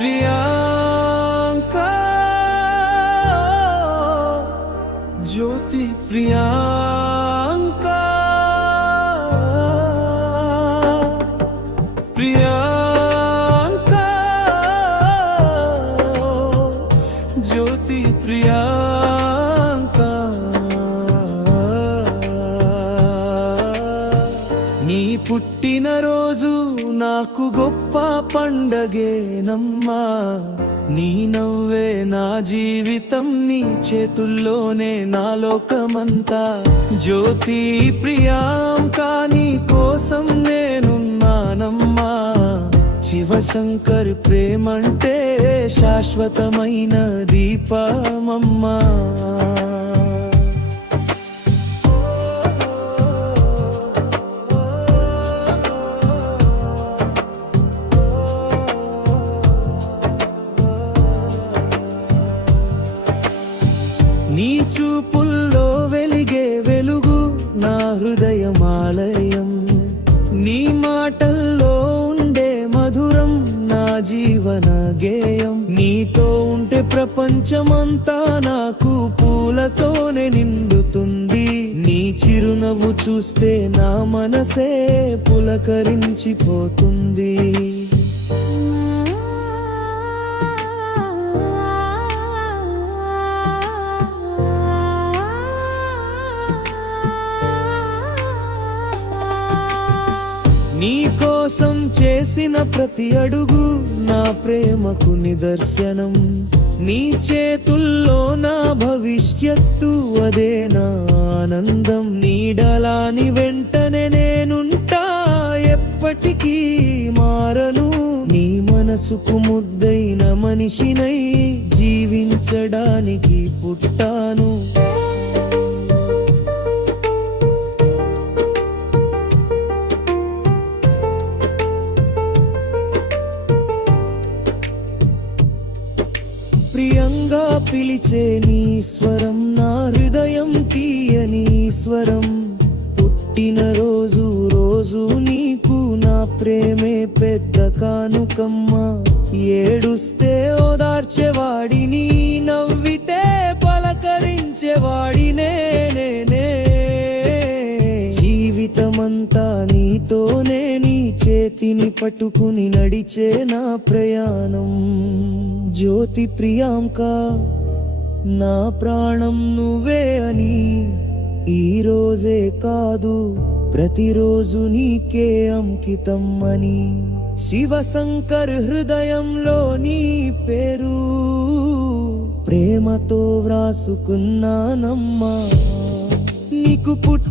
ప్రియాంక జ్యోతి ప్రియాంక జ్యోతి ప్రియాంక. నీ పుట్టినరోజు నాకు గొప్ప పండగేనమ్మా నీ నవ్వే నా జీవితం నీ చేతుల్లోనే నా లోకమంతా. జ్యోతి ప్రియాంక నీ కోసం నేనున్నానమ్మా. శివశంకర్ ప్రేమంటే శాశ్వతమైన దీపమమ్మా. నీ చూపుల్లో వెలిగే వెలుగు నా హృదయమాలయం. నీ మాట జీవన గేయం నీతో ఉంటే ప్రపంచమంతా నాకు పూలతోనే నిండుతుంది. నీ చిరునవ్వు చూస్తే నా మనసే పులకరించిపోతుంది. నీ కోసం చేసిన ప్రతి అడుగు నా ప్రేమకు నిదర్శనం. నీ చేతుల్లో నా భవిష్యత్తు అదే నా ఆనందం. నీడలాని వెంటనే నేనుంటా ఎప్పటికీ మారను. నీ మనసుకు ముద్దైన మనిషినై జీవించడానికి పుట్టాను. పిలిచే నీ స్వరం నా హృదయం తీయని స్వరం. పుట్టిన రోజు రోజు నీకు నా ప్రేమే పెద్ద కానుకమ్మ. ఏడుస్తే ఓదార్చేవాడిని నవ్వితే పలకరించేవాడినే నేనే జీవితమంతా నీతోనే నీ చేతిని పట్టుకుని నడిచే నా ప్రయాణం. జ్యోతి ప్రియాంక నా ప్రాణం నువ్వే అని ఈ రోజే కాదు ప్రతిరోజు నీకే అంకితం అని శివశంకర్ హృదయంలో నీ పేరు ప్రేమతో వ్రాసుకున్నానమ్మా. నీకు పుట్టి